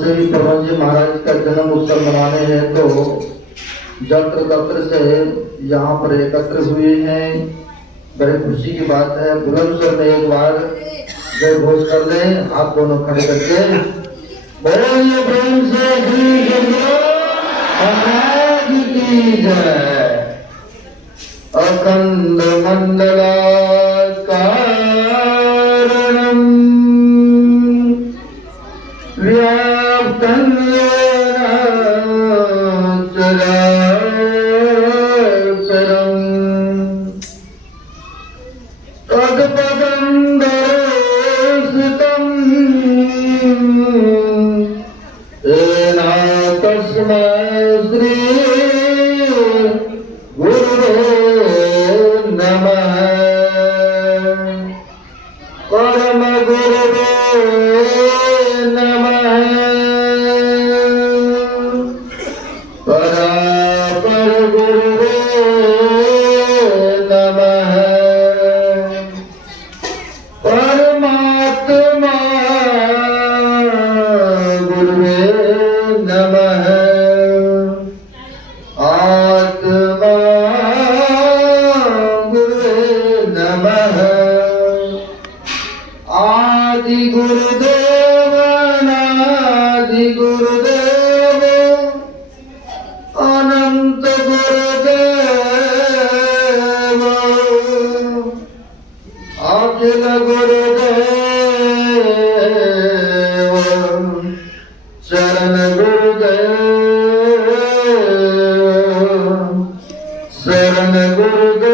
संसेवी परम जी महाराज का जन्म उत्सव मनाने हैं तो जत्र तत्र से यहाँ पर एकत्र हुए हैं। बड़े खुशी की बात है। बुलंद स्वर में एक बार जय घोष कर लें, आप दोनों खड़े करके बोलिए प्रेम से श्री गुरु महाराज की जय। अखंड मंडलाकारणं व्याप्तं येन चराचरम् तत्पदं दर्शितं येन तस्मै श्री गुरुवे नमः। परम गुरुवे नमः। परापर गुरुवे नमः। परमात्मा गुरुवे नमः। आत्मा गुरुवे नमः। आदि गुरुदेव अनादि गुरुदेव अनंत गुरुदेव अखिल गुरुदेव चरण गुरुदेव शरण गुरुदेव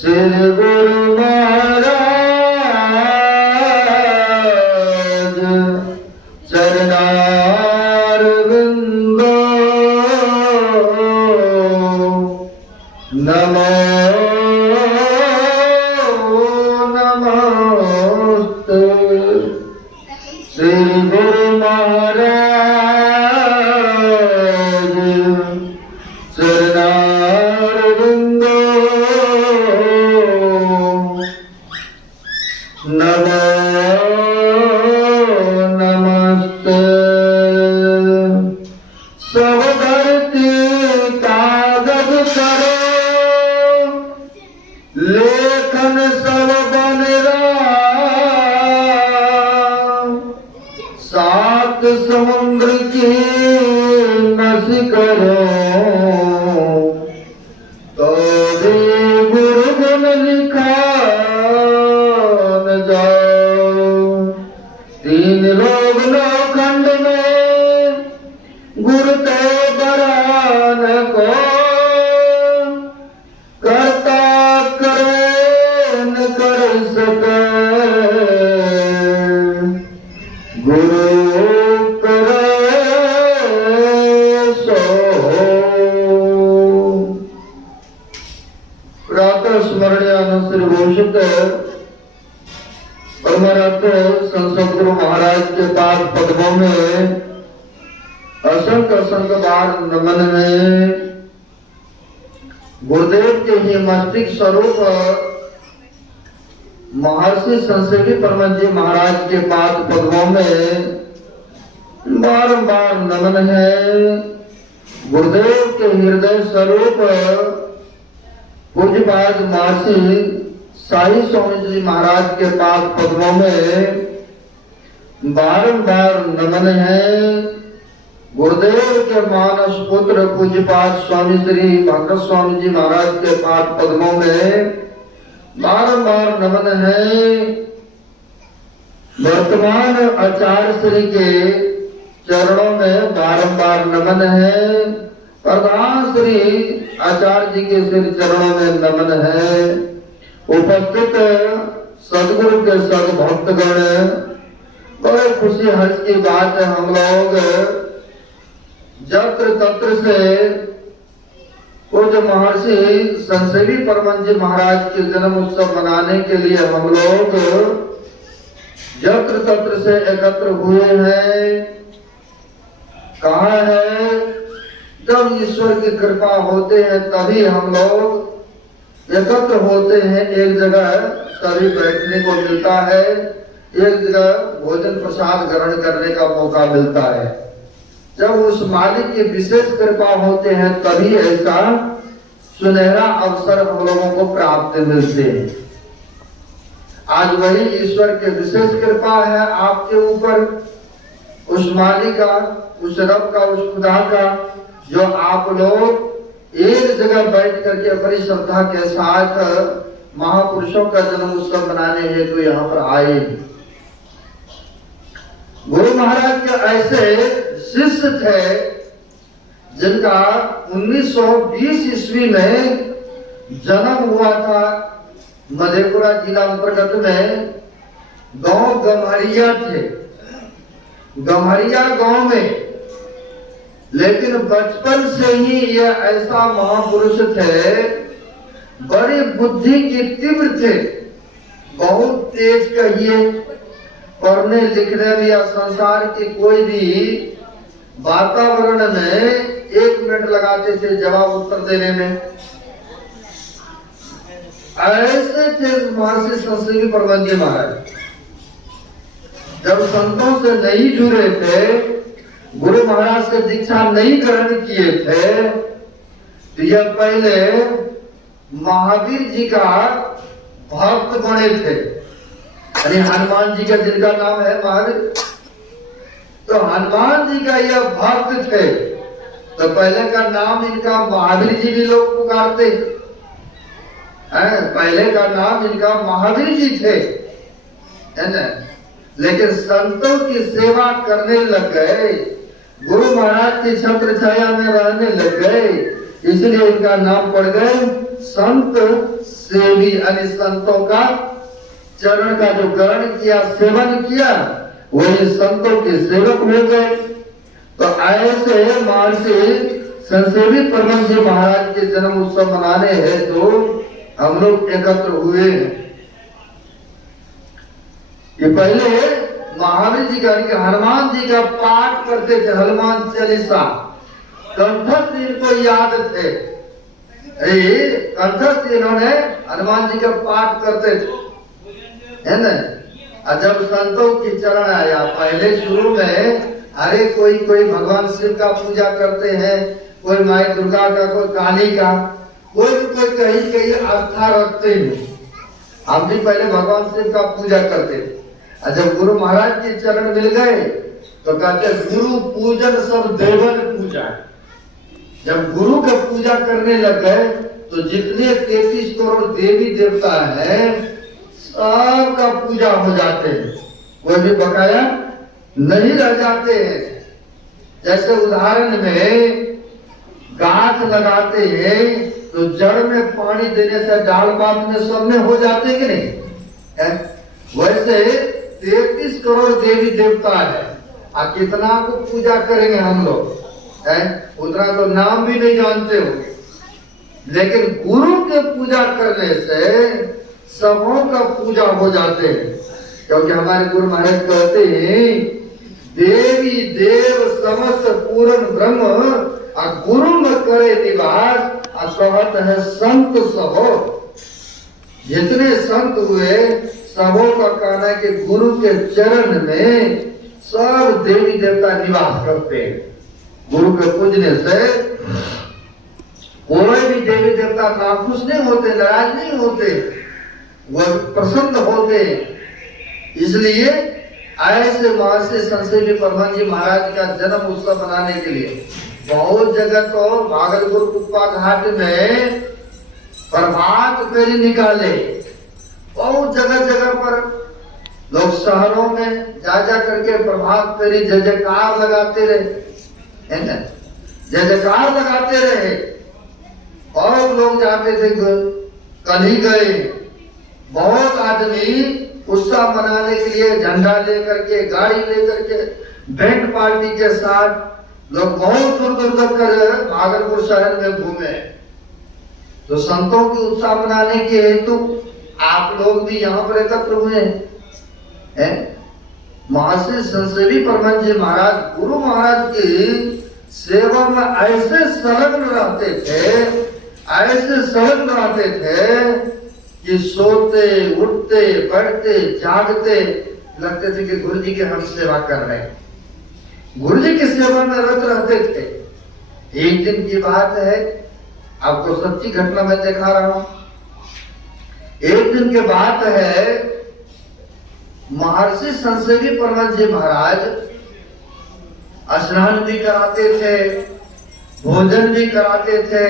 श्री गुरु महाराज चरणारविंद नमो नमस्ते। श्री गुरु महाराज चरणारविंद नमो नमस्ते। सब धरती कागज करो लेखन सब बन राम। सात समुद्र की नस करो तो भी गुरु गुण लिखा न जाओ। तीन लोग लोखंड में गुरु तो बरान को करता करे न कर सके। गुरु करे सो प्रातः स्मरणीय अनुश्री घोषित परमारथ संत गुरु महाराज के पाद पद्मों में असंख्य असंख्य बार नमन है। गुरुदेव के ही मस्तिष्क स्वरूप महर्षि संसेवी परम जी महाराज के पाद पद्मों में बारंबार नमन है। गुरुदेव के हृदय स्वरूप पूज्यपाद महर्षि साई स्वामी जी महाराज के पाद पद्मों में बारंबार नमन है। गुरुदेव के मानस पुत्र पूज्यपाद स्वामी श्री भागवत स्वामी जी महाराज के पाद पद्मों में बारंबार नमन है। वर्तमान आचार्य श्री के चरणों में बारंबार नमन है। प्रधान श्री आचार्य जी के श्री चरणों में नमन है। उपस्थित सदगुरु के सदभक्तगण, बड़े खुशी हर्ष की बात है। हम लोग जत्र तत्र से पूज्य महर्षि संसेवी परम जी महाराज के जन्म उत्सव मनाने के लिए हम लोग जत्र तत्र से एकत्र हुए हैं। कहा है जब ईश्वर की कृपा होते हैं तभी हम लोग एकत्र होते हैं, एक जगह सभी बैठने को मिलता है, एक जगह भोजन प्रसाद ग्रहण करने का मौका मिलता है। जब उस मालिक की विशेष कृपा होते हैं तभी ऐसा सुनहरा अवसर हम लोगों को प्राप्त मिलते हैं। आज वही ईश्वर के विशेष कृपा है आपके ऊपर, उस मालिक का, उस रब का, उस खुदा का, जो आप लोग एक जगह बैठ करके बड़ी श्रद्धा के साथ महापुरुषों का जन्म उत्सव मनाने हेतु यहाँ पर आए। गुरु महाराज के ऐसे शिष्य थे जिनका 1920 ईस्वी में जन्म हुआ था। मधेपुरा जिला अंतर्गत में गांव गम्हरिया थे, गम्हरिया गांव में। लेकिन बचपन से ही ये ऐसा महापुरुष थे, बड़ी बुद्धि के तीव्र थे, बहुत तेज कहिए, पढ़ने लिखने में या संसार के कोई भी वातावरण में 1 मिनट लगाते थे जवाब उत्तर देने में। ऐसे थे महर्षि संत प्रबंधी महाराज। जब संतों से नहीं जुड़े थे, गुरु महाराज से दीक्षा नहीं ग्रहण किए थे, तो यह पहले महावीर जी का भक्त बने थे, यानी हनुमान जी का जिनका नाम है महावीर, तो हनुमान जी का यह भक्त थे। तो पहले का नाम इनका महावीर जी भी लोग पुकारते हैं, पहले का नाम इनका महावीर जी थे, है ना। लेकिन संतों की सेवा करने लग गए, गुरु महाराज की छत्र छाया में रहने लग गए, इसलिए इनका नाम पड़ गए संत सेवी, यानी संतों का चरण का जो ग्रहण किया, सेवन किया, वही संतों के सेवक हो गए। तो ऐसे महर्षि संसेवी परमहंस जी महाराज के जन्म उत्सव मनाने हैं तो हम लोग एकत्र हुए हैं। ये पहले महावीर जी का, हनुमान जी का पाठ करते थे, हनुमान चालीसा कंठस्थ इनको याद थे, कंठस्थ इन्होंने हनुमान जी का पाठ करते थे, है ना। जब संतों की चरण आया, पहले शुरू में अरे कोई भगवान शिव का पूजा करते हैं, कोई माई दुर्गा का, कोई काली का, कोई कहीं आस्था रखते हैं। हम भी पहले भगवान शिव का पूजा करते थे। जब गुरु महाराज के चरण मिल गए तो कहते गुरु पूजन सब देवन पूजा। जब गुरु का पूजा करने लग गए तो जितने 33 करोड़ देवी देवता हैं सबका पूजा हो जाते हैं, कोई भी बकाया नहीं रह जाते हैं। जैसे उदाहरण में गाछ लगाते हैं तो जड़ में पानी देने से डाल बात में सब में हो जाते कि नहीं है? वैसे 33 करोड़ देवी देवता है, कितना को पूजा करेंगे हम लोग, है उतना तो नाम भी नहीं जानते होंगे। लेकिन गुरु के पूजा करने से सबों का पूजा हो जाते हैं, क्योंकि हमारे गुरु महाराज कहते हैं देवी देव समस्त पूर्ण ब्रह्म गुरु में करे निवास, कहत है संत सबो। जितने संत हुए सबों का कहना है कि गुरु के चरण में सब देवी देवता निवास करते हैं। गुरु के पूजने से कोई भी देवी देवता नाखुश नहीं होते, नाराज नहीं होते, वह प्रसन्न होते। इसलिए ऐसे महर्षि संसेवी परमहंस जी महाराज का जन्म उत्सव मनाने के लिए बहुत जगह तो भागलपुर कुप्पा घाट में प्रभात फेरी निकाले, बहुत जगह जगह पर लोग शहरों में जा करके प्रभात फेरी जय जयकार लगाते रहे, है ना, जय जयकार लगाते रहे। और लोग जाते थे, कल ही गए, बहुत आदमी उत्सव मनाने के लिए झंडा लेकर के, गाड़ी लेकर के, बैंड पार्टी के साथ लोग बहुत दूर दूर तक भागलपुर शहर में घूमे। तो संतों के उत्सव मनाने के हेतु आप लोग भी यहाँ पर एकत्र हुए हैं। महर्षि संसेवी परमहंस जी महाराज गुरु महाराज की सेवा में ऐसे संलग्न रहते थे, ऐसे सड़क बनाते थे कि सोते उठते बैठते जागते लगते थे कि गुरु जी की हम सेवा कर रहे हैं, गुरु जी की सेवा में रत रहते थे। एक दिन की बात है, आपको सच्ची घटना मैं दिखा रहा हूं। एक दिन की बात है, महर्षि संसेवी परमहंस जी महाराज स्नान भी कराते थे, भोजन भी कराते थे,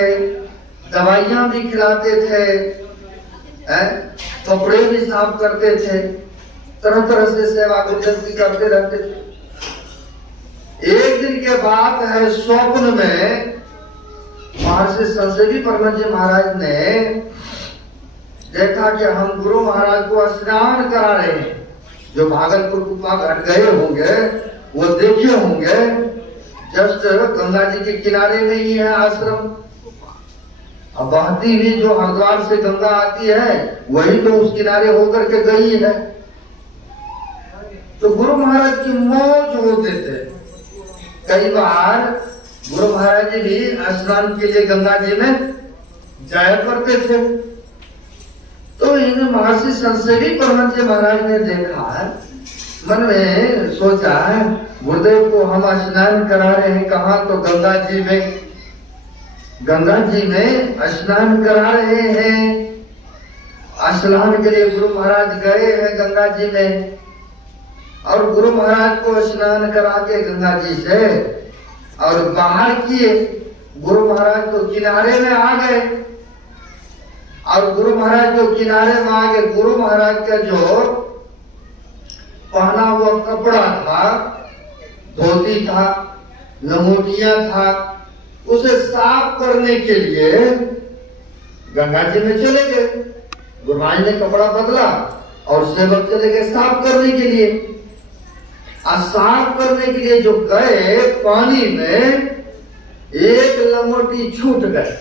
दवाइयां भी खिलाते थे, कपड़े भी साफ करते थे, तरह तरह से सेवा भोजन भी करते रहते थे। एक दिन के बात है, स्वप्न में महर्षि संसेवी परमहंस जी महाराज ने देखा कि हम गुरु महाराज को स्नान करा रहे हैं। जो भागलपुर गुफा घाट गए होंगे वो देखे होंगे, जस्ट गंगा जी के किनारे में ही है आश्रम। अब बहती हुई जो हरिद्वार से गंगा आती है वही तो उस किनारे होकर के गई है। तो गुरु महाराज की मौज होते थे। कई बार गुरु महाराज जी भी स्नान के लिए गंगा जी में जाया करते थे। तो इन महर्षि संसेवी परमहंस जी महाराज ने देखा, मन में सोचा गुरुदेव को हम स्नान करा रहे हैं, कहाँ तो गंगा जी में, गंगा जी में स्नान करा रहे हैं। स्नान के लिए गुरु महाराज गए हैं गंगा जी में, और गुरु महाराज को स्नान करा के गंगा जी से और बाहर किए, गुरु महाराज तो किनारे में आ गए। और गुरु महाराज जो किनारे में आ गए, गुरु महाराज का जो पहना हुआ कपड़ा था, धोती था, लंगोटियां था, उसे साफ करने के लिए गंगा जी में चले गए। गुरु महाराज ने कपड़ा बदला और सेवक चले गए साफ करने के लिए। और साफ करने के लिए जो गए, पानी में एक लंगोटी छूट गए।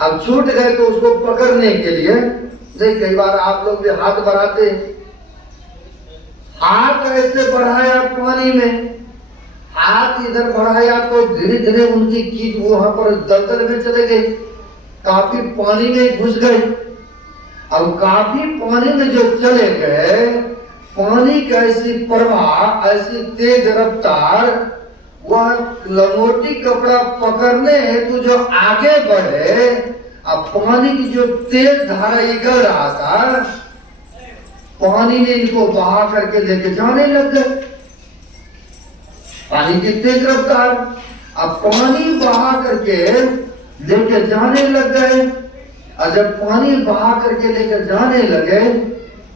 अब छूट गए तो उसको पकड़ने के लिए, नहीं कई बार आप लोग भी हाथ बढ़ाते, हाथ ऐसे बढ़ाया पानी में, हाथ इधर बढ़ाया तो धीरे धीरे उनकी कीट वहां पर दलदल में चले गए, काफी पानी में घुस गए। अब काफी पानी में जो चले गए, पानी की ऐसी प्रवाह, ऐसी तेज रफ्तार, वह लंगोटी कपड़ा पकड़ने हेतु जो आगे बढ़े, अब पानी की जो तेज धारा निकल रहा था, पानी ने इनको बहा करके लेके जाने लग गए। पानी की तेज रफ्तार, अब पानी बहा करके लेके जाने लग गए। और जब पानी बहा करके लेके जाने लगे,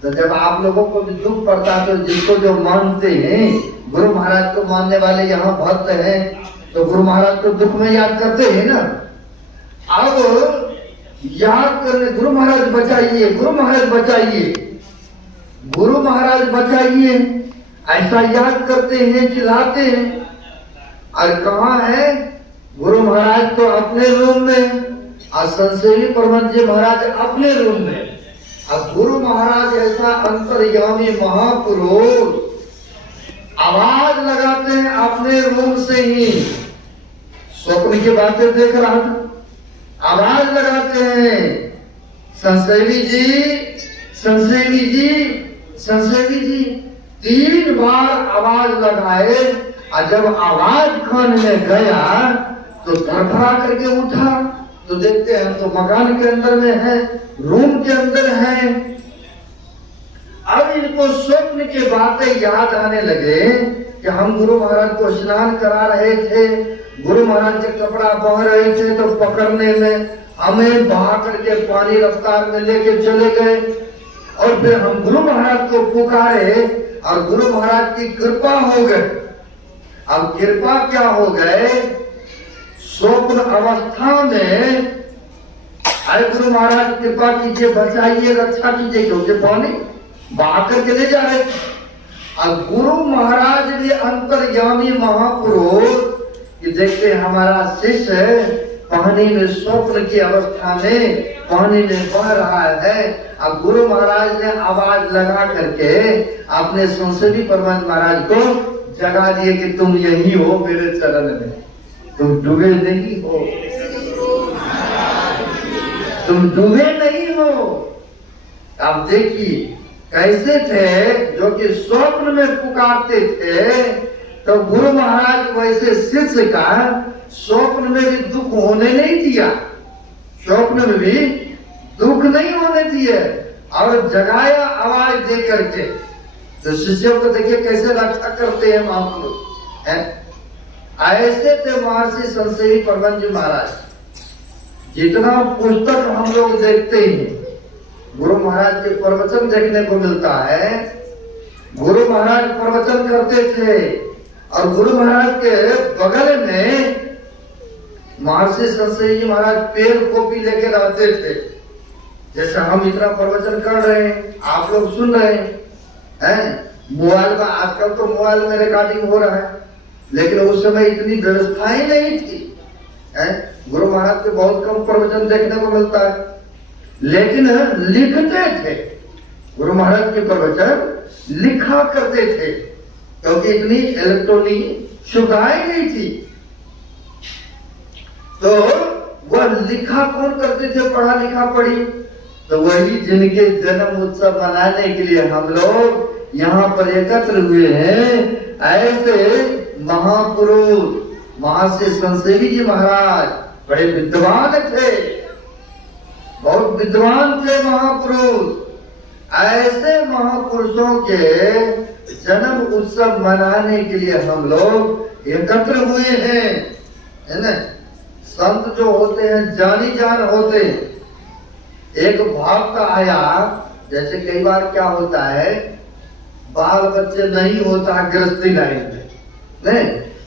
तो जब आप लोगों को भी दुख पड़ता, तो जिसको जो मानते हैं, गुरु महाराज को मानने वाले यहाँ भक्त हैं, तो गुरु महाराज को दुख में याद करते हैं ना। अब याद करने, गुरु महाराज बचाइए, गुरु महाराज बचाइए, गुरु महाराज बचाइए, ऐसा याद करते हैं, चिल्लाते हैं। और कहाँ है गुरु महाराज? तो अपने रूम में, और संसेवी परमहंस जी महाराज अपने रूम में। अब गुरु महाराज ऐसा अंतर्यामी महापुरुष आवाज लगाते हैं अपने रूम से ही, स्वप्न की बातें देख रहा था, आवाज लगाते हैं, संसेवी जी, संसेवी जी, संसेवी जी। 3 बार आवाज लगाए, और जब आवाज कान में गया तो धड़फड़ा करके उठा, तो देखते हैं हम तो मकान के अंदर में है, रूम के अंदर है। अब इनको स्वप्न की बातें याद आने लगे कि हम गुरु महाराज को स्नान करा रहे थे, गुरु महाराज के कपड़ा बह रहे थे, तो पकड़ने में हमें बहा करके पानी रफ्तार में लेके चले गए। और फिर हम गुरु महाराज को पुकारे, और गुरु महाराज की कृपा हो गई। अब कृपा क्या हो गए? स्वप्न अवस्था में, अरे गुरु महाराज कृपा कीजिए, बचाइए, रक्षा कीजिए, क्योंकि पानी बहा करके ले जा रहे। अब गुरु महाराज भी अंतर्यामी महापुरुष कि देखते हमारा शिष्य पानी में, स्वप्न की अवस्था में पानी में बह रहा है। अब गुरु महाराज ने आवाज लगा करके अपने संसेवी परमहंस महाराज को जगा दिए कि तुम यही हो मेरे चरण में, तुम डूबे नहीं हो। तुम डूबे नहीं हो। अब देखिए कैसे थे, जो कि स्वप्न में पुकारते थे, तो गुरु महाराज वैसे शिष्य का स्वप्न में भी दुख होने नहीं दिया, स्वप्न में भी दुख नहीं होने दिए, और जगाया आवाज दे करके। तो शिष्यों को देखिए कैसे रक्षा करते हैं महापुरुष हैं। ऐसे थे महर्षि संसेवी परमहंस जी महाराज। जितना पुस्तक हम लोग देखते हैं, गुरु महाराज के प्रवचन देखने को मिलता है। गुरु महाराज प्रवचन करते थे और गुरु महाराज के बगल में महर्षि संसेवी जी महाराज पेन कॉपी लेके रहते थे। जैसे हम इतना प्रवचन कर रहे हैं, आप लोग सुन रहे हैं। मोबाइल में आजकल तो मोबाइल में रिकॉर्डिंग हो रहा है, लेकिन उस समय इतनी व्यवस्थाएं नहीं थी। गुरु महाराज के बहुत कम प्रवचन देखने को मिलता है, लेकिन लिखते थे। गुरु महाराज के प्रवचन लिखा करते थे, क्योंकि इतनी इलेक्ट्रॉनिक सुविधाएं नहीं थी। तो वह लिखा कौन करते थे, पढ़ा लिखा पढ़ी, तो वही जिनके जन्म उत्सव मनाने के लिए हम लोग यहाँ पर एकत्र हुए हैं। ऐसे महापुरुष महर्षि संसेवी जी महाराज बड़े विद्वान थे, बहुत विद्वान थे महापुरुष। ऐसे महापुरुषों के जन्म उत्सव मनाने के लिए हम लोग एकत्र हुए हैं, है ना। संत जो होते हैं जानी जान होते हैं। एक भक्त आया, जैसे कई बार क्या होता है, बाल बच्चे नहीं होता गृहस्थी लाइन में, नहीं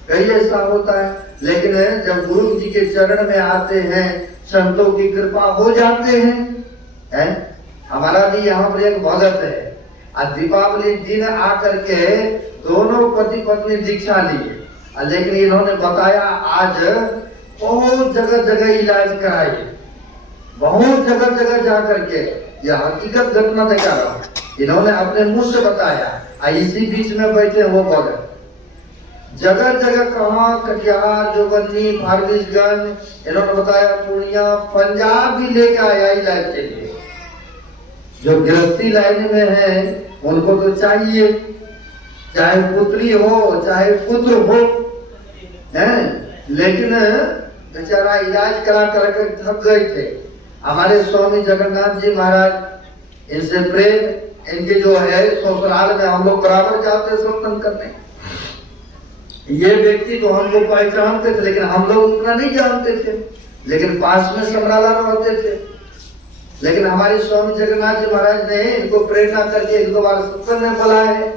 कई ऐसा होता है, लेकिन जब गुरु जी के चरण में आते हैं, संतों की कृपा हो जाते हैं। हमारा भी यहाँ पर एक भगत है, आज दीपावली दिन आकर के दोनों पति पत्नी दीक्षा लिए, लेकिन इन्होंने बताया आज बहुत जगह जगह इलाज कराए, बहुत जगह जगह जा करके, यह हकीकत घटना देखा रहा, इन्होंने अपने मुंह से बताया। इसी बीच में बैठे वो भगत जगह जगह, कहा कटिहार, जोबन्नी, फारबिसगंज, इन्होंने बताया पूर्णिया, पंजाब भी लेके आया इलाज के लिए। जो गृहस्थी लाइन में है उनको तो चाहिए, चाहे पुत्री हो चाहे पुत्र हो, हैं, लेकिन बेचारा इलाज करा करके थक गए थे। हमारे स्वामी जगन्नाथ जी महाराज, इनसे प्रेम, इनके जो है ससुराल में हम लोग बराबर जाते सत्संग करने। ये व्यक्ति तो हम लोग पहचानते थे, लेकिन हम लोग उतना नहीं जानते थे, लेकिन पास में समराला रहते थे। लेकिन हमारे स्वामी जगन्नाथ जी महाराज ने इनको प्रेरणा करके एक दो बार सत्संग में बुलाए,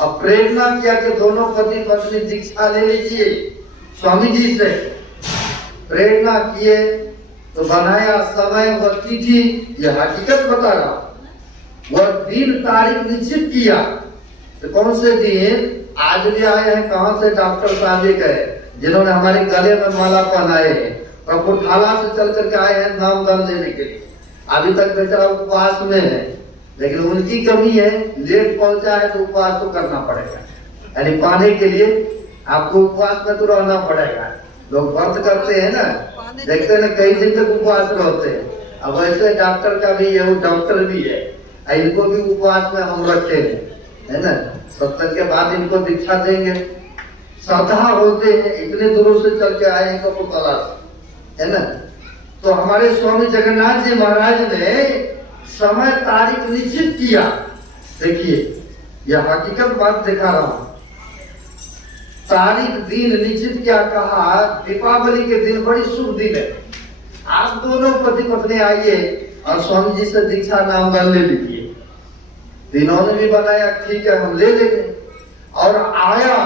अब प्रेरणा किया कि दोनों पति पत्नी दीक्षा ले लीजिए स्वामी जी से। प्रेरणा किए तो बनाया समय व तिथि, यह हकीकत बता रहा, वह दिन तारीख निश्चित किया। तो कौन से दिन, आज भी आए हैं कहां से, डॉक्टर साहब गए जिन्होंने हमारे गले में माला पहनाए हैं, कपूरथला से चल करके आए हैं नाम दान देने के लिए। अभी तक बेचारा उपवास में है, लेकिन उनकी कमी है, लेट पहुंचा है तो उपवास तो करना पड़ेगा, यानी पाने के लिए आपको उपवास में तो रहना पड़ेगा। लोग व्रत करते हैं ना, देखते ना कई दिन तक उपवास रहते हैं। अब वैसे डॉक्टर का भी है, वो डॉक्टर भी है, इनको भी उपवास में हम रखे हैं, है ना। सत्संग के बाद इनको दीक्षा देंगे, श्रद्धा होते हैं, इतने दूरों से चल के आए हैं कपूरथला से, है ना। तो हमारे स्वामी जगन्नाथ जी महाराज ने समय तारीख निश्चित किया। देखिए यह हकीकत बात दिखा रहा हूं, तारीख दिन निश्चित क्या कहा, दीपावली के दिन बड़ी शुभ दिन है, आप दोनों पति पत्नी आइए और स्वामी जी से दीक्षा नाम दान ले लीजिए। इन्होंने भी बनाया, ठीक है हम ले लेंगे, और आया,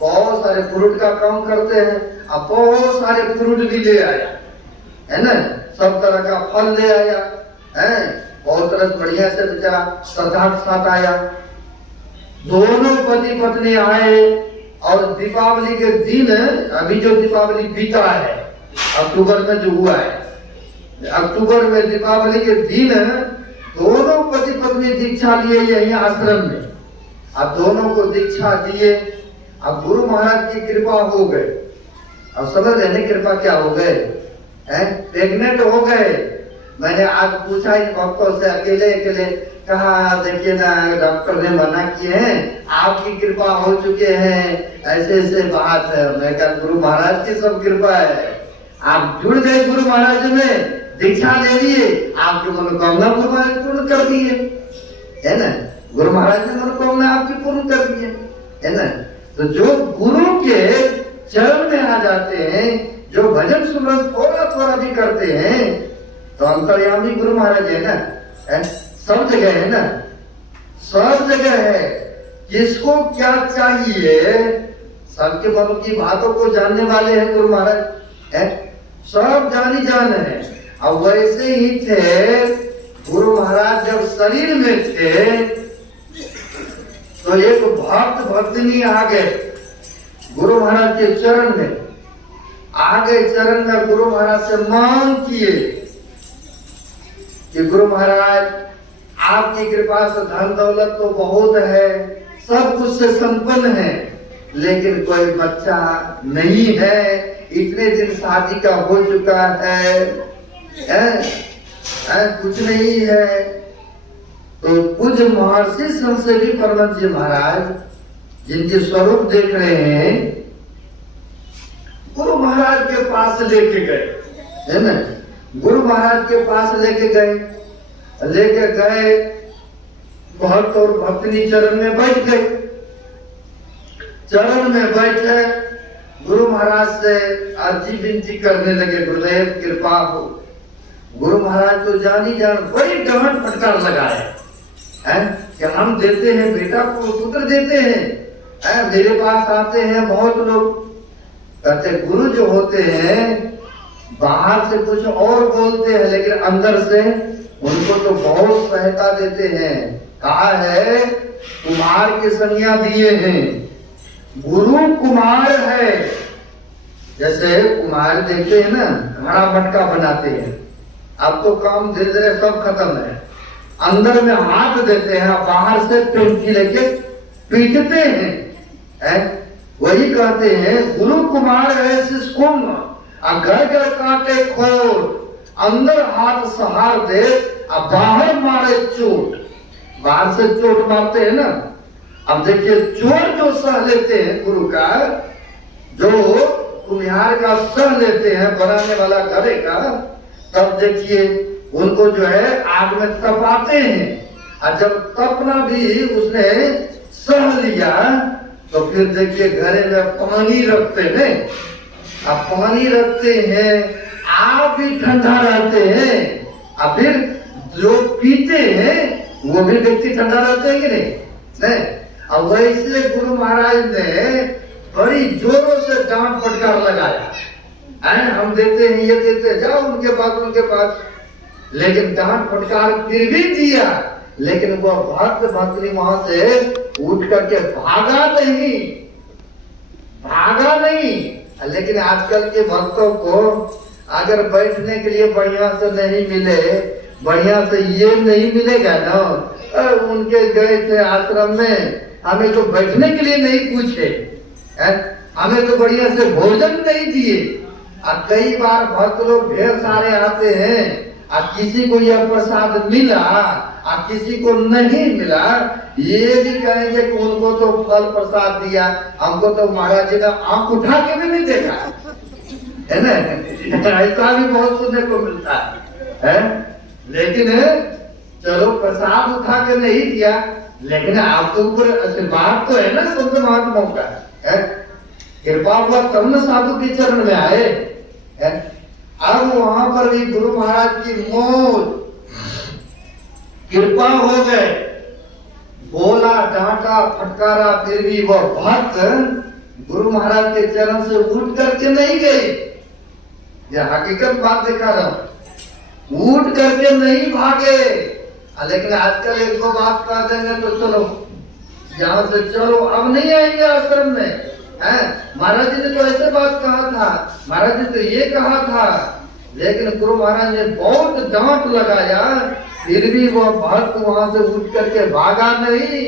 बहुत सारे फ्रूट का काम करते हैं, अब बहुत सारे फ्रूट भी ले आया, है ना, सब तरह का फल ले आया, है, बहुत तरह बढ़िया से बेचारा श्रद्धा के साथ आया। दोनों पति पत्नी आए और दीपावली के दिन, अभी जो दीपावली बीता है अक्टूबर में जो हुआ है, अक्टूबर में दीपावली के दिन दोनों पति पत्नी दीक्षा लिए यही आश्रम में। अब दोनों को दीक्षा दिए, अब गुरु महाराज की कृपा हो गई। अब समझ रहे कृपा क्या हो गए, प्रेग्नेंट हो गए, मैंने आज पूछा इन भक्तों से अकेले अकेले, कहा देखिए ना डॉक्टर ने मना किए हैं, आपकी कृपा हो चुके हैं, ऐसे ऐसे बात है। मैं कहा गुरु महाराज की सब कृपा है, आप जुड़ गए गुरु महाराज में, दीक्षा ले लिए, आपकी मनोकामना गुरु महाराज पूर्ण कर दिए, है ना। गुरु महाराज ने मनोकामना आपकी पूर्ण कर दी है ना। तो जो गुरु के चरण में आ जाते हैं, जो भजन सुमरन थोड़ा थोड़ा भी करते हैं, तो अंतर्यामी गुरु महाराज है ना, सब जगह है ना, सब जगह है। किसको क्या चाहिए, सबके मन की बातों को जानने वाले हैं गुरु महाराज, है सब जानी जान है। अब वैसे ही थे गुरु महाराज, जब शरीर में थे तो एक भक्त भक्तिनी आ गए गुरु महाराज के चरण में, आगे चरण में गुरु महाराज से मांग किए कि गुरु महाराज आपकी कृपा से धन दौलत तो बहुत है, सब कुछ से संपन्न है, लेकिन कोई बच्चा नहीं है, इतने दिन शादी का हो चुका है, कुछ नहीं है। तो पूज्य महर्षि संसेवी परमहंस जी महाराज, जिनके स्वरूप देख रहे हैं, गुरु महाराज के पास लेके गए, है ना, गुरु महाराज के पास लेके गए, भक्त और भक्तनी चरण में बैठ गए। चरण में बैठे गुरु महाराज से अर्जी विनती करने लगे, गुरुदेव कृपा हो। गुरु महाराज तो जानी जान बड़ी डांट फटकार लगाए कि हम देते हैं बेटा को, पुत्र देते हैं, मेरे पास आते हैं बहुत लोग, कहते गुरु जो होते हैं बाहर से कुछ और बोलते हैं, लेकिन अंदर से उनको तो बहुत सहायता देते हैं। कहा है कुमार की संज्ञा दिए हैं, गुरु कुमार है। जैसे कुमार देखते हैं ना, घड़ा मटका बनाते हैं, अब तो काम धीरे धीरे सब खत्म है, अंदर में हाथ देते हैं, बाहर से पेंटी लेके पीटते हैं, वही कहते हैं गुरु कुमार है शिष्कुम, घर घर काटे खोर, अंदर हाथ सहार दे, बाहर मारे चोट। बाहर से चोट मारते हैं ना, अब देखिए चोट जो सह लेते हैं गुरु का, जो कुम्हार का सह लेते हैं, बनाने वाला घरे का, तब देखिए उनको जो है आग में तपाते हैं, और जब तपना भी उसने सह लिया तो फिर देखिए घरे में पानी रखते हैं, अब पानी रखते हैं, आप भी ठंडा रहते हैं, और फिर जो पीते हैं वो भी व्यक्ति ठंडा रहते हैं कि नहीं। अब वैसे गुरु महाराज ने बड़ी जोरों से डांट फटकार लगाया, हम देते हैं, ये देते हैं, जाओ उनके पास, लेकिन डांट फटकार फिर भी दिया, लेकिन वो भक्त भक्तनी वहां से उठ करके भागा नहीं। लेकिन आजकल के भक्तों को अगर बैठने के लिए बढ़िया से नहीं मिले, बढ़िया से ये नहीं मिलेगा ना, उनके गए थे आश्रम में, हमें तो बैठने के लिए नहीं पूछे, हमें तो बढ़िया से भोजन नहीं दिए। अब कई बार भक्त लोग ढेर सारे आते हैं, अब किसी को यह प्रसाद मिला और किसी को नहीं मिला, ये भी कहेंगे कि उनको तो फल प्रसाद दिया, हमको तो महाराज जी ने आंख उठा के भी नहीं देखा, है ना। ऐसा भी बहुत सुनने को मिलता है। लेकिन चलो प्रसाद उठा के नहीं दिया, लेकिन आपके ऊपर आशीर्वाद तो है ना संत महात्माओं का, कृपा हुआ तब न साधु के चरण में आए। अब वहां पर भी गुरु महाराज की मौज कृपा हो गए, बोला डांटा फटकारा, फिर भी वह भक्त गुरु महाराज के चरण से उठ करके नहीं गई। यह हकीकत बात दिखा रहा हूं, उठ करके नहीं भागे। लेकिन आजकल एक दो बात कह देंगे तो चलो यहाँ से चलो, अब नहीं आएंगे आश्रम में। महाराज जी ने तो ऐसे बात कहा था, महाराज जी तो ये कहा था, लेकिन गुरु महाराज ने बहुत डांट लगाया, फिर भी वह भक्त वहां से उठ करके भागा नहीं।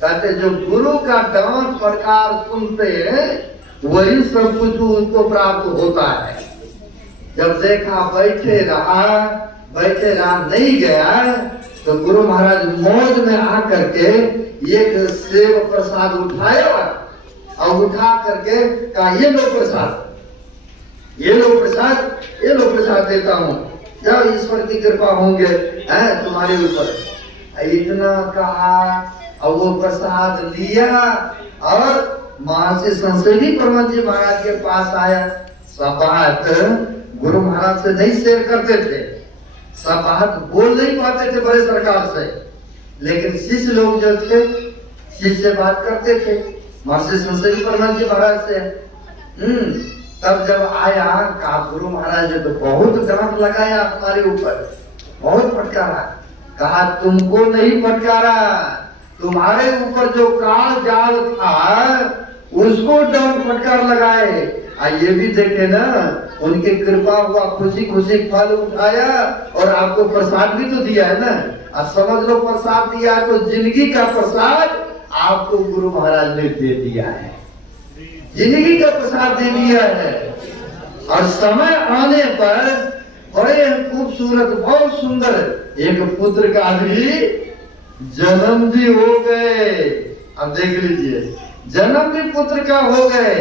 कहते जो गुरु का डांट फटकार सुनते हैं वही सब कुछ उसको प्राप्त होता है। जब देखा बैठे रहा, बैठे रहा, नहीं गया तो गुरु महाराज मौज में आकर के एक सेव प्रसाद उठाया और उठा करके कहा, ये लो प्रसाद, ये लो प्रसाद, ये लो प्रसाद देता हूँ, जब ईश्वर की कृपा होंगे तुम्हारे ऊपर। इतना कहा और वो प्रसाद लिया और महर्षि संसदी परम जी महाराज के पास आया। सब बात गुरु महाराज से नहीं शेयर करते थे, सब बात बोल नहीं पाते थे बड़े सरकार से, लेकिन शिष्य लोग जो थे शिष्य से बात करते थे महर्षि संसदी परम जी महाराज से। तब जब आया कहा, गुरु महाराज ने तो बहुत डांट लगाया हमारे ऊपर, बहुत फटकारा। कहा, तुमको नहीं फटकारा, तुम्हारे ऊपर जो काल जाल था उसको डांट फटकार लगाए। ये भी देखे ना, उनकी कृपा हुआ, खुशी खुशी फल उठाया और आपको प्रसाद भी तो दिया है ना। अब समझ लो प्रसाद दिया तो जिंदगी का प्रसाद आपको गुरु महाराज ने दे दिया है, जिंदगी का प्रसाद दे दिया है। और समय आने पर बड़े खूबसूरत, बहुत सुंदर एक पुत्र का भी जन्म भी हो गए। अब देख लीजिए, जन्म भी पुत्र का हो गए,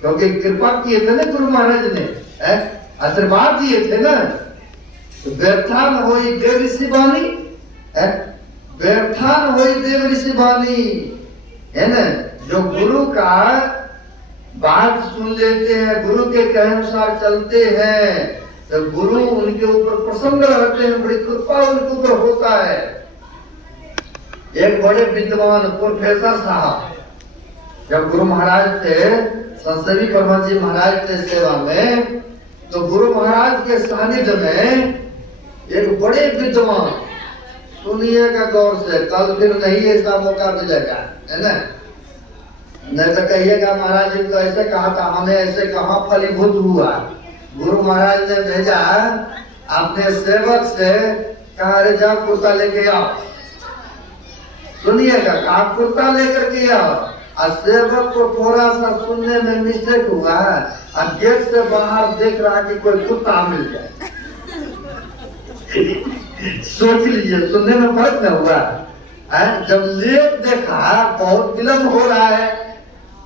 क्योंकि कृपा किए थे ना गुरु महाराज ने, आशीर्वाद दिए थे ना। तो व्यर्थान होई देव ऋषि वाणी, व्यर्थान होई देव ऋषि वाणी, है ना। जो गुरु का बात सुन लेते हैं, गुरु के कहे अनुसार चलते हैं, तो गुरु उनके ऊपर प्रसन्न रहते हैं, बड़ी कृपा उनके ऊपर होता है। एक बड़े विद्वान प्रोफेसर साहब जब गुरु महाराज थे, संसदी परम जी महाराज के सेवा में, तो गुरु महाराज के सानिध्य में एक बड़े विद्वान, सुनिएगा गौर से, कल फिर नहीं ऐसा मौका मिलेगा, है ना। नहीं तो कहिएगा महाराज जी तो ऐसे कहा था, हमें ऐसे कहाँ फलीभूत हुआ। गुरु महाराज ने भेजा अपने सेवक से, कहा, अरे जाओ कुर्ता लेके आओ। सुनिएगा, कहा कुर्ता लेकर के आओ। और सेवक को थोड़ा सा सुनने में मिस्टेक हुआ, और गेट से बाहर देख रहा कि कोई कुत्ता मिल जाए। सोच लीजिए, सुनने में फर्क न हुआ। जब लेट देखा बहुत विलम्ब हो रहा है,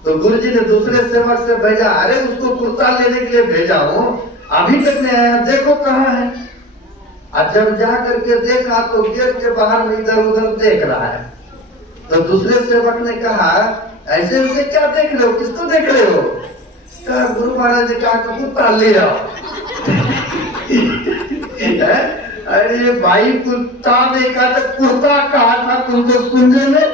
तो गुरु जी ने दूसरे सेवक से भेजा, अरे उसको कुर्ता लेने के लिए भेजा हूँ, अभी तक नहीं आया, देखो कहाँ है। और जब जा करके देखा तो गेट के बाहर में इधर उधर देख रहा है। तो दूसरे सेवक ने कहा, ऐसे ऐसे क्या देख रहे हो, किसको देख रहे हो? कहा, गुरु महाराज ने कहा कुत्ता ले आओ। अरे भाई, कुत्ता ने कहा तो कुर्ता कहा था तुमको सुनने में,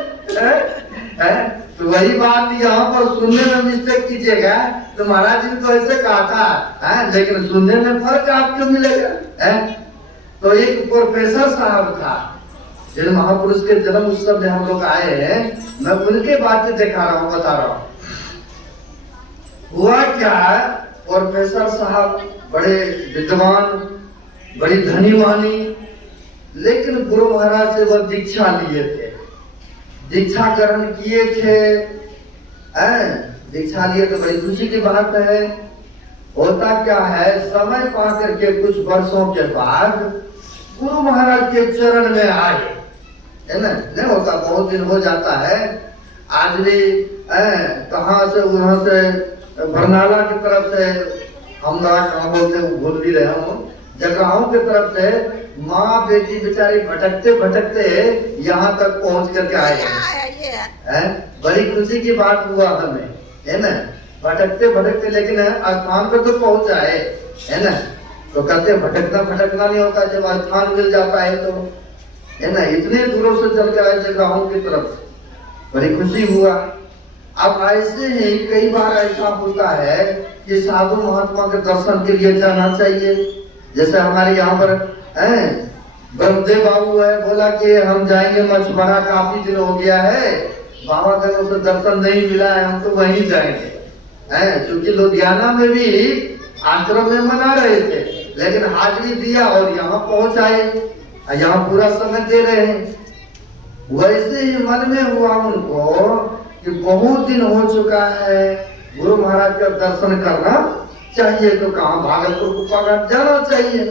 तो वही बात यहाँ पर सुनने में मिस्टेक कीजिएगा। तो महाराज जी ने तो ऐसे कहा था, लेकिन सुनने में फर्क आपको मिलेगा। तो एक प्रोफेसर साहब था, जिन महापुरुष के जन्म उत्सव में हम लोग आए हैं, मैं उनके बातें दिखा रहा हूँ, बता रहा हूँ। हुआ क्या, प्रोफेसर साहब बड़े विद्वान, बड़ी धनीवानी, लेकिन गुरु महाराज से वह दीक्षा लिए थे, दीक्षा ग्रहण किए थे। दीक्षा लिए तो बड़ी खुशी की बात है। होता क्या है, समय पा करके कुछ वर्षों के बाद गुरु महाराज के चरण में आए, है ना। नहीं होता, बहुत दिन हो जाता है। आज भी कहाँ से, वहां से बरनाला की तरफ से, हम कहाँ बोलते हैं भूल भी रहे हूँ, जगहों की तरफ से माँ बेटी बेचारी भटकते भटकते यहाँ तक पहुँच करके आए हैं। बड़ी खुशी की बात हुआ हमें, है ना। भटकते भटकते लेकिन स्थान पर तो पहुँच आए, है ना। तो कहते भटकना भटकना नहीं होता, जब स्थान मिल जाता है तो, है ना। इतने दूरों से चल कर आए जगहों की तरफ से, बड़ी खुशी हुआ। अब ऐसे ही कई बार ऐसा होता है कि साधु महात्मा के दर्शन के लिए जाना चाहिए। जैसे हमारे यहाँ पर ब्रह्मदेव बाबू है, बोला कि हम जाएंगे मछुआरा, काफी दिन हो गया है, बाबा का उसे दर्शन नहीं मिला है, हम तो वहीं जाएंगे। क्योंकि लुधियाना में भी आश्रम में मना रहे थे, लेकिन हाजिरी दिया और यहाँ पहुंच आए, यहाँ पूरा समय दे रहे हैं। वैसे ही मन में हुआ उनको कि बहुत दिन हो चुका है, गुरु महाराज का दर्शन करना चाहिए, तो कहाँ भागलपुर गुफा घाट जाना चाहिए।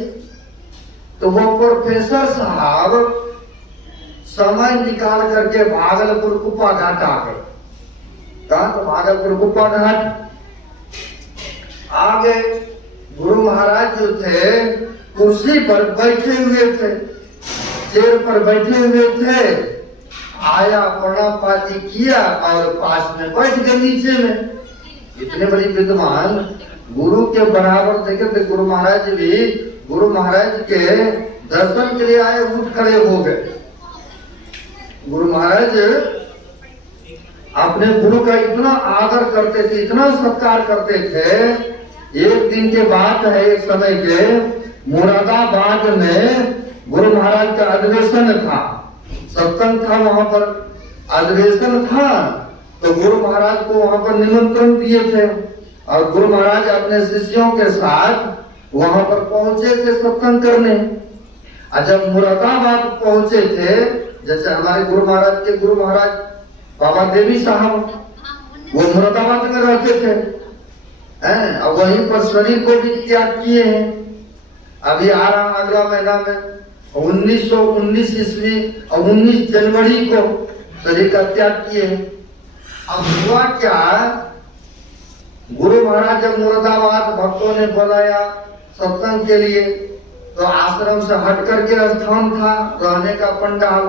तो वो प्रोफेसर साहब समय निकाल करके भागलपुर कुप्पा घाट आ गए। कहा? तो भागलपुर कुप्पा घाट आ गए। गुरु महाराज जो थे कुर्सी पर बैठे हुए थे, चेयर पर बैठे हुए थे। आया, प्रणाम पाती किया और पास में बैठ गए नीचे में। इतने बड़ी विद्वान गुरु के बराबर देखे थे। गुरु महाराज भी गुरु महाराज के दर्शन के लिए आए, उठ खड़े हो गए। गुरु महाराज अपने गुरु का इतना आदर करते थे, इतना सत्कार करते थे। एक दिन के बात है, एक समय के मुरादाबाद में गुरु महाराज का अधिवेशन था, सत्संग था, वहां पर अधिवेशन था। तो गुरु महाराज को वहां पर निमंत्रण दिए थे और गुरु महाराज अपने शिष्यों के साथ वहां पर पहुंचे थे सत्संग करने। जब मुरादाबाद पहुंचे थे, जैसे हमारे गुरु महाराज के गुरु महाराज बाबा देवी साहब वो मुरादाबाद में रहते थे, और वहीं पर शरीर को भी त्याग किए हैं। अभी आ रहा अगला महीना में 1919 ईस्वी और 19 जनवरी को शरीर का त्याग किए हैं। अब हुआ क्या, गुरु महाराज जब मुरादाबाद भक्तों ने बुलाया सत्संग के लिए, तो आश्रम से हट करके स्थान था रहने का पंडाल।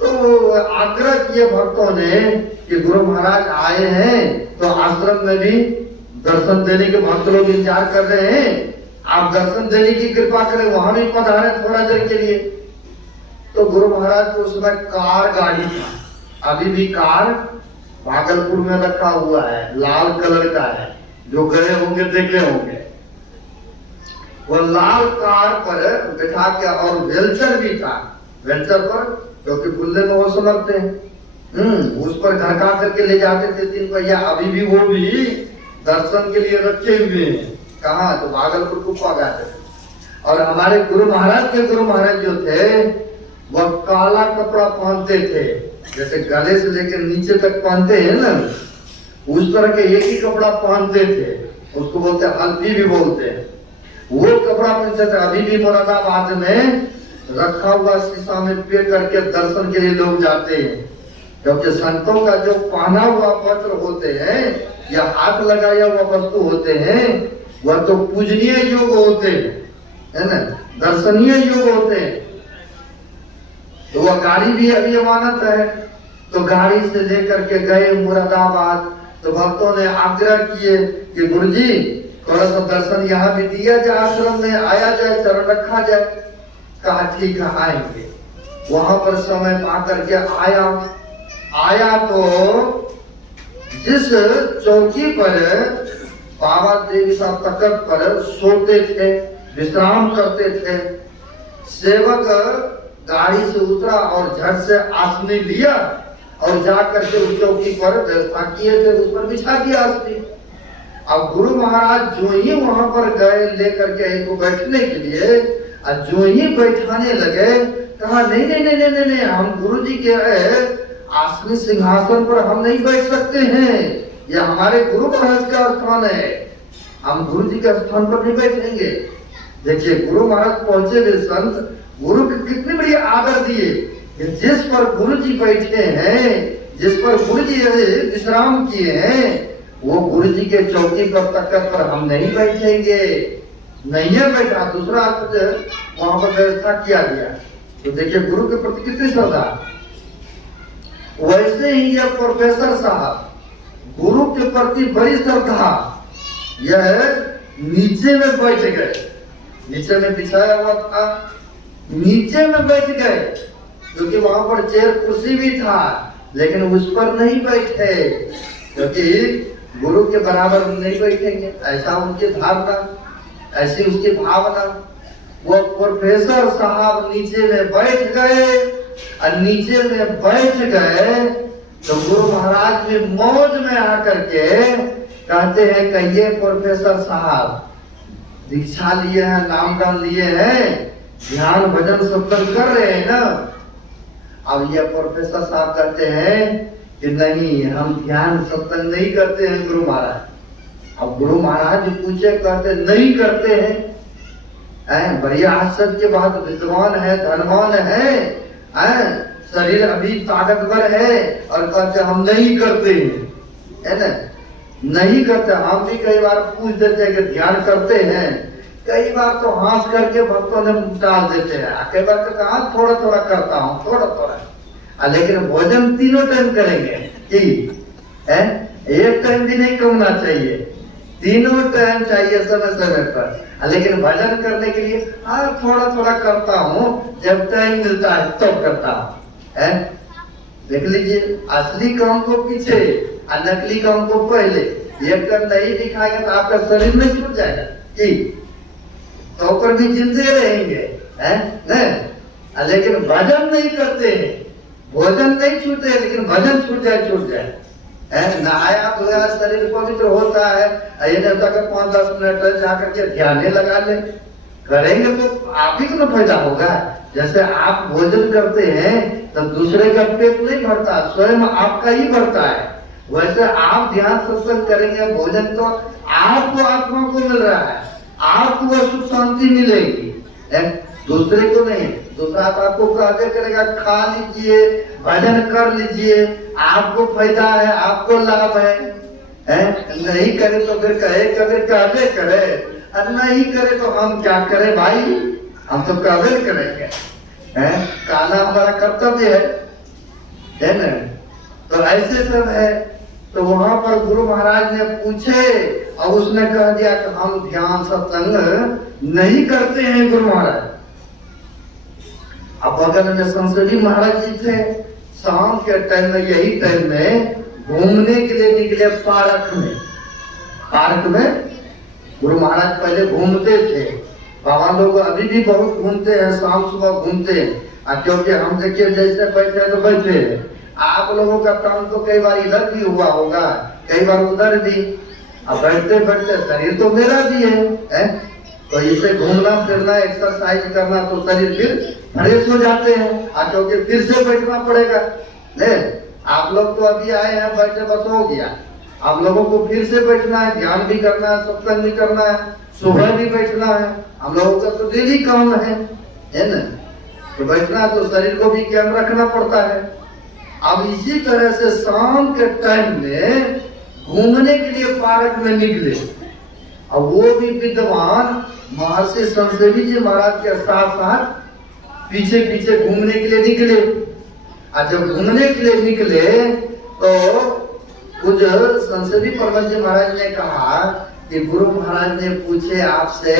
तो आग्रह किए भक्तों ने कि गुरु महाराज आए हैं तो आश्रम में भी दर्शन देने के भक्त लोग इंतजार कर रहे हैं, आप दर्शन देने की कृपा करें, वहां भी पधारे थोड़ा देर के लिए। तो गुरु महाराज को उसमें कार गाड़ी था, अभी भी कार भागलपुर में रखा हुआ है, लाल कलर का है, जो गए होंगे देखे होंगे। वो लाल कार पर बैठा के, और वेलचर भी था, वेलचर पर क्योंकि खुले में वो समझते हैं, उस पर घरका करके ले जाते थे 3 पहिया। अभी भी वो भी दर्शन के लिए रखे हुए हैं। कहाँ? तो भागलपुर कुप्पा घाट। और हमारे गुरु महाराज के गुरु महाराज जो थे वह काला कपड़ा पहनते थे, जैसे गले से लेकर नीचे तक पहनते हैं ना, उस तरह के एक ही कपड़ा पहनते थे। उसको बोलते हैं, हल्दी भी बोलते हैं। वो कपड़ा पहनते थे। अभी भी मुरादाबाद में रखा हुआ शीशा में पे करके दर्शन के लिए लोग जाते हैं, क्योंकि संतों का जो पहना हुआ वस्त्र होते हैं या हाथ लगाया हुआ वस्तु होते हैं, वह तो पूजनीय योग होते हैं, है ना, दर्शनीय योग होते हैं। तो वह गाड़ी भी अभी अमानत है। तो गाड़ी से लेकर के गए मुरादाबाद। तो भक्तों ने आग्रह किए कि गुरुजी थोड़ा सा दर्शन यहाँ भी दिया जाए, आश्रम में आया जाए, चरण रखा जाए। कहा ठीक है आएंगे। वहां पर समय पा करके आया तो जिस चौकी पर बाबा देवी साहब तख्त पर सोते थे, विश्राम करते थे, सेवक गाड़ी से उतरा और झट से आसनी लिया और जाकर के उस चौकी पर व्यवस्था किए थे, उस पर बिछा दिया आसनी। अब गुरु महाराज जो ही वहां पर गए लेकर के इनको बैठने के लिए, और जो ही बैठाने लगे, कहा नहीं नहीं नहीं नहीं नहीं, हम गुरु जी के आसनी सिंहासन पर हम नहीं बैठ सकते हैं, यह हमारे गुरु महाराज का स्थान है, हम गुरु जी के स्थान पर नहीं बैठेंगे। देखिए गुरु महाराज पहुंचे वे संत, गुरु को कितनी बड़ी आदर दिए कि जिस पर गुरु जी बैठे हैं, जिस पर गुरु जी विश्राम किए हैं, वो गुरु जी के चौकी पर तख्त पर हम नहीं बैठेंगे। नहीं है बैठा, दूसरा वहां पर व्यवस्था किया गया। तो देखिए गुरु के प्रति कितनी श्रद्धा। वैसे ही यह प्रोफेसर साहब गुरु के प्रति बड़ी श्रद्धा, यह नीचे में बैठ गए, नीचे में बिछाया हुआ था, नीचे में बैठ गए, क्योंकि वहां पर चेयर कुर्सी भी था, लेकिन उस पर नहीं बैठे, क्योंकि गुरु के बराबर नहीं बैठेंगे, ऐसा उनकी धारणा, ऐसी उसकी भावना। वो प्रोफेसर साहब नीचे में बैठ गए, और नीचे में बैठ गए तो गुरु महाराज भी मौज में आकर के कहते हैं, कहिए प्रोफेसर साहब दीक्षा लिए हैं, नामदान लिए हैं, ध्यान भजन सत्संग कर रहे हैं ना। अब ये प्रोफेसर साहब कहते हैं कि नहीं, हम ध्यान सत्संग नहीं करते हैं गुरु महाराज। अब गुरु महाराज पूछे, कहते नहीं करते हैं, बढ़िया आश्चर्य की बात, विद्वान है, धनवान है, शरीर अभी ताकतवर है और कहते हम नहीं करते है ना, नहीं करते। हम भी कई बार पूछ देते हैं कि ध्यान करते हैं, कई बार तो हंस करके भक्तों ने डाल देते हैं, कई बार कहते हाँ थोड़ा थोड़ा करता हूँ, थोड़ा थोड़ा, लेकिन भोजन तीनों टाइम करेंगे कि एक टाइम भी नहीं कमना चाहिए, तीनों टाइम चाहिए समय समय पर। लेकिन भजन करने के लिए हाँ थोड़ा थोड़ा करता हूँ, जब टाइम मिलता है तब तो करता हूँ। देख लीजिए, असली काम को पीछे और नकली काम को पहले। एक टाइम नहीं दिखाएंगे तो आपका शरीर में छूट जाएगा कि तो पर भी जिंदे रहेंगे, नहीं? लेकिन भजन नहीं करते हैं, भोजन नहीं छूटते, लेकिन भजन छूट जाए, नहाया धोया शरीर पवित्र होता है, ये नहीं होता कि 5-10 मिनट जाकर के ध्यान लगा ले, करेंगे तो आप ही को फायदा होगा। जैसे आप भोजन करते हैं तो दूसरे का पेट नहीं भरता, स्वयं आपका ही भरता है। वैसे आप ध्यान सत्संग करेंगे, भोजन तो आपको आत्मा को मिल रहा है, आपको वह सुख शांति मिलेगी, दूसरे को नहीं। दूसरा आपको कहते करेगा खा लीजिए, भजन कर लीजिए, आपको फायदा है, आपको लाभ है, नहीं करे तो फिर कहे कहते करे, और नहीं करे तो हम क्या करें भाई, हम तो कहते करेंगे, कहना हमारा कर्तव्य है ना। तो ऐसे सब है। तो वहां पर गुरु महाराज ने पूछे और उसने कह दिया कि हम ध्यान सत्संग नहीं करते हैं गुरु महाराज। अब बगल में संसदी महाराज जी थे, शाम के टाइम में, यही टाइम में घूमने के लिए निकले पार्क में। गुरु महाराज पहले घूमते थे, बाबा लोग अभी भी बहुत घूमते हैं, शाम सुबह घूमते हैं, क्योंकि हम देखिए जैसे बैठे तो बैठे हैं। आप लोगों का काम तो कई बार इधर भी हुआ होगा, कई बार उधर भी, अब बैठते बैठते शरीर तो मेरा भी है? तो इसे घूमना फिरना एक्सरसाइज करना तो शरीर फिर फ्रेश हो जाते हैं, क्योंकि फिर से बैठना पड़ेगा। आप लोग तो अभी आए हैं, बैठे बस हो गया, आप लोगों को फिर से बैठना है, ध्यान भी करना है, सत्संग भी करना है, सुबह भी बैठना है, हम लोगों का तो डेली काम है ना। तो बैठना तो शरीर को भी कैम रखना पड़ता है। अब इसी तरह से शाम के टाइम में घूमने के लिए पार्क में निकले, अब वो भी विद्वान महर्षि संसेवी जी महाराज के साथ साथ पीछे पीछे घूमने के लिए निकले। और जब घूमने के लिए निकले तो कुछ संसेवी परमत जी महाराज ने कहा कि गुरु महाराज ने पूछे आपसे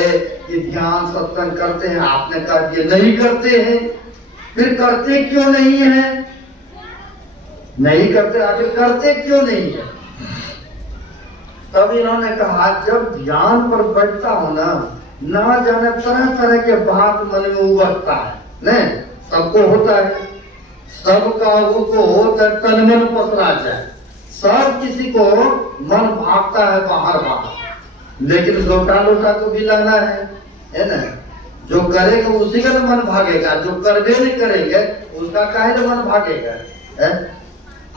कि ध्यान सत्संग करते हैं, आपने कहा कि नहीं करते हैं, फिर करते क्यों नहीं है? नहीं करते, आगे करते क्यों नहीं है? तब इन्होंने कहा जब ध्यान पर बैठता हूं ना जाने तरह तरह के बात मन में उबरता है, नहीं सबको होता है, सबका वो होता है, तन मन पसरा जाए, सब किसी को मन भागता है बाहर, लेकिन लोटा लोटा तो भी लाना है ना। जो करेगा उसी का मन भागेगा, जो करबे नहीं करेंगे उसका काहे न मन भागेगा।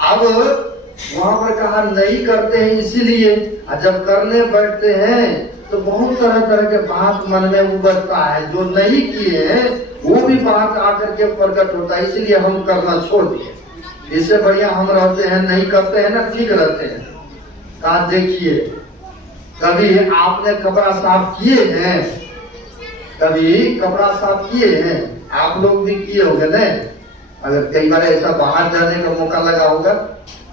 अब वहां पर कहा नहीं करते हैं, इसीलिए जब करने बैठते हैं तो बहुत तरह तरह के बात मन में उबरता है, जो नहीं किए हैं वो भी बात आकर के प्रकट होता है, इसलिए हम करना छोड़ दिए। इससे बढ़िया हम रहते हैं, नहीं करते हैं ना, ठीक रहते हैं। कहा देखिए, कभी आपने कपड़ा साफ किए हैं? कभी कपड़ा साफ किए हैं? आप लोग भी किए होंगे ना। अगर कई बार ऐसा बाहर जाने का मौका लगा होगा,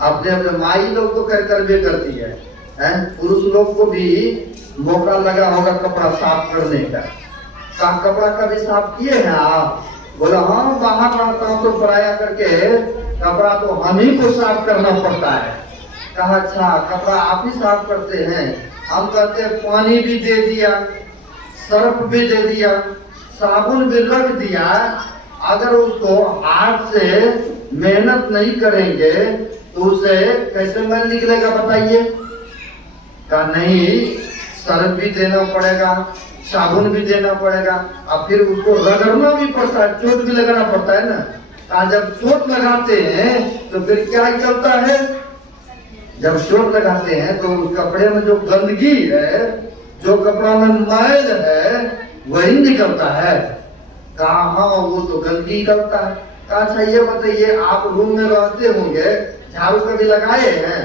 अपने अपने माई लोग तो करबे करती है, पुरुष लोग को भी मौका लगा होगा कपड़ा साफ करने का। कपड़ा कभी साफ किए हैं आप? बोला हाँ, बाहर रहता हूँ तो पराया करके कपड़ा तो हम ही को साफ करना पड़ता है। कहा अच्छा, कपड़ा आप ही साफ करते हैं? हम कहते हैं पानी भी दे दिया, सर्फ भी दे दिया, साबुन भी रख दिया, अगर उसको हाथ से मेहनत नहीं करेंगे तो उसे कैसे मैल निकलेगा बताइए? कहा नहीं, सर्फ भी देना पड़ेगा, साबुन भी देना पड़ेगा, और फिर उसको रगड़ना भी पड़ता है, चोट भी लगाना पड़ता है ना। जब चोट लगाते हैं तो फिर क्या चलता है? जब चोट लगाते हैं तो उस कपड़े में जो गंदगी है, जो कपड़ा में मैल है, वही निकलता है। कहा हाँ वो तो गंदगी निकलता है। कहा अच्छा ये बताइए आप रूम में रहते होंगे, झाड़ू कभी लगाए हैं?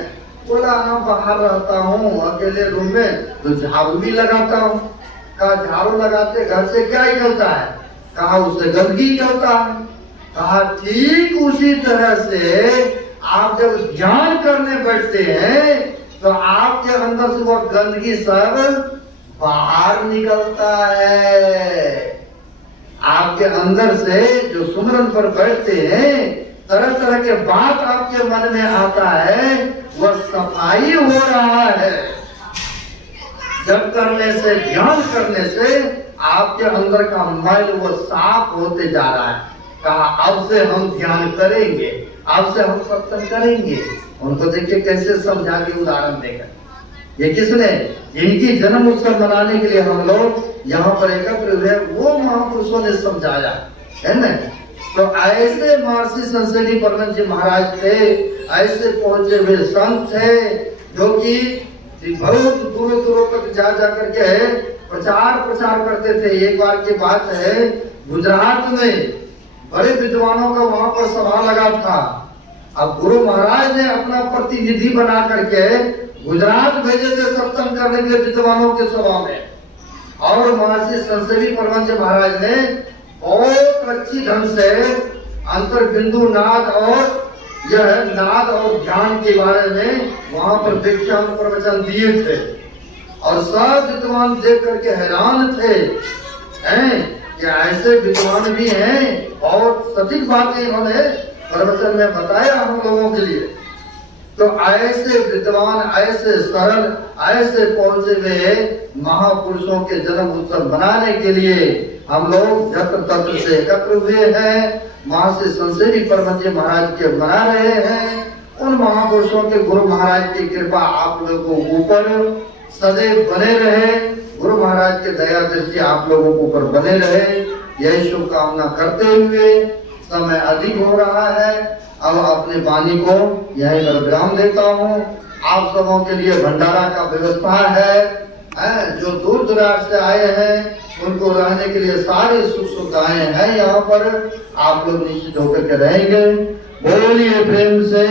बोला हाँ बाहर रहता हूँ अकेले रूम में तो झाड़ू भी लगाता हूँ। कहा झाड़ू लगाते घर से क्या निकलता है? कहा उससे गंदगी निकलता है। कहा ठीक उसी तरह से आप जब ध्यान करने बैठते हैं तो आपके अंदर से वो गंदगी सब बाहर निकलता है। आपके अंदर से जो सुमरन पर बैठते हैं तरह तरह के बात आपके मन में आता है, वह सफाई हो रहा है। जब करने से ध्यान करने से आपके अंदर का मैल वो साफ होते जा रहा है। कहा अब से हम ध्यान करेंगे, अब से हम सत्संग करेंगे। उनको देखिए कैसे समझा के उदाहरण देकर। ये किसने? जिनकी जन्म उत्सव मनाने के लिए हम लोग यहाँ पर एकत्र हुए, वो महापुरुषों ने समझाया है ना। तो ऐसे महर्षि संसदीय परमहंस जी महाराज थे, ऐसे पहुंचे हुए संत थे जो कि बहुत दूर दूरों तक जा करके प्रचार करते थे। एक बार की बात है, गुजरात में बड़े विद्वानों का वहां पर सभा लगा था। अब गुरु महाराज ने अपना प्रतिनिधि बना करके गुजरात भेजे थे सत्संग करने के लिए विद्वानों के सभा में। और महर्षि संसदीय परमहंस जी महाराज ने बहुत अच्छी ढंग से अंतर बिंदु नाद और यह नाद और ध्यान के बारे में वहां पर व्याख्यान प्रवचन दिए थे। और सब विद्वान देख करके हैरान थे कि ऐसे विद्वान भी हैं और सटीक बातें इन्होंने प्रवचन में बताया हम लोगों के लिए। तो ऐसे विद्वान, ऐसे सरल, ऐसे पहुंचे हुए महापुरुषों के जन्म उत्सव मनाने के लिए हम लोग जत्र तत्र से एकत्र हुए हैं। महर्षि संसदीय परमहंस जी महाराज के मना रहे हैं। उन महापुरुषों के गुरु महाराज की कृपा आप लोगों के ऊपर सदैव बने रहे। गुरु महाराज के दया दृष्टि आप लोगों के ऊपर बने रहे, यही शुभकामना करते हुए समय अधिक हो रहा है। अब अपने वाणी को यहीं पर विराम देता हूँ। आप सबों के लिए भंडारा का व्यवस्था है। जो दूर दराज से आए हैं उनको रहने के लिए सारी सुख सुविधाएं हैं यहाँ पर। आप लोग निश्चित होकर के रहेंगे। बोलिए प्रेम से।